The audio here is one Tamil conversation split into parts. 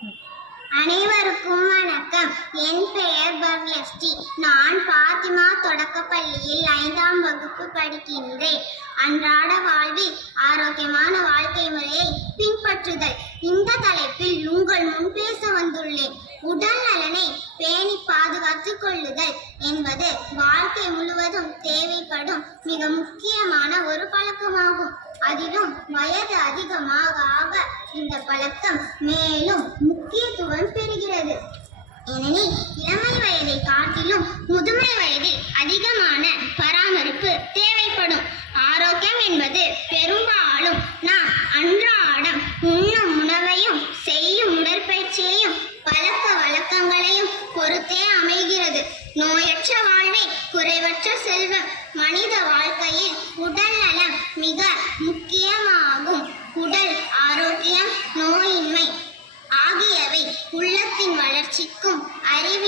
அனைவருக்கும் வணக்கம். என் பெயர் பவ்யஸ்ரீ நான் பாத்திமா தொடக்கப்பள்ளியில் ஐந்தாம் வகுப்பு படிக்கின்றேன். அன்றாட வாழ்வில் ஆரோக்கியமான வாழ்க்கை முறையை பின்பற்றுதல். இந்த தலைப்பில் உங்கள் முன் பேச வந்துள்ளேன். உடல் நலனை பேணி பாதுகாத்துக் கொள்ளுதல் என்பது வாழ்க்கை முழுவதும் தேவைப்படும் மிக முக்கியமான ஒரு பழக்கமாகும். அதிலும் வயது அதிகமாக ஆக இந்த பழக்கம் மேலும் முக்கியத்துவம் பெறுகிறது. ஏனெனில் இளமை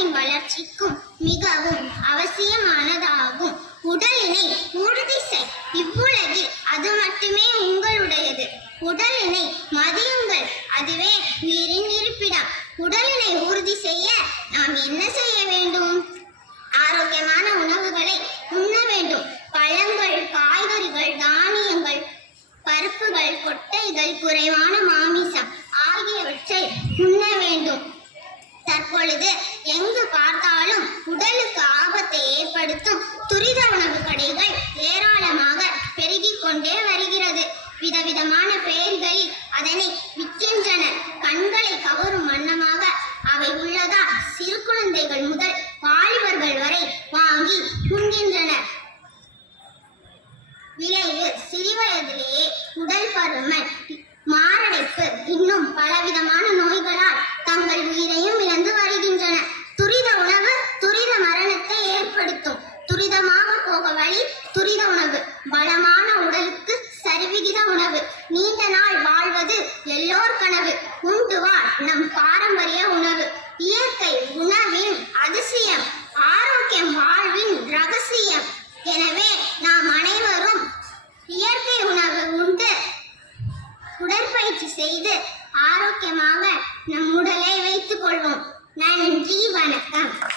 உடலின் வளர்ச்சிக்கும் மிகவும் அவசியமானதாகும். உடலினை உறுதி செய். இவ்வுலகில் அது மட்டுமே உங்களுடையது. உடலினை மதியுங்கள். அதுவே உயிரின் இருப்பிடம். உடலினை உறுதி செய்ய நாம் என்ன செய்ய வேண்டும்? ஆரோக்கியமான உணவுகளை உண்ண வேண்டும். பழங்கள் காய்கறிகள் தானியங்கள் பருப்புகள் கொட்டைகள் குறைவான மாமிசம் ஆகியவற்றை உண்ண ஏற்படுத்தும் துரித உணவு கடைகள். நம் பாரம்பரிய உணவு. இயற்கை உணவின் அதிசயம் ஆரோக்கியம் வாழ்வின் ரகசியம். எனவே நாம் அனைவரும் இயற்கை உணவு உண்டு. உடற்பயிற்சி செய்து ஆரோக்கியமாக நம் உடலை வைத்துக் கொள்வோம். நன்றி வணக்கம்.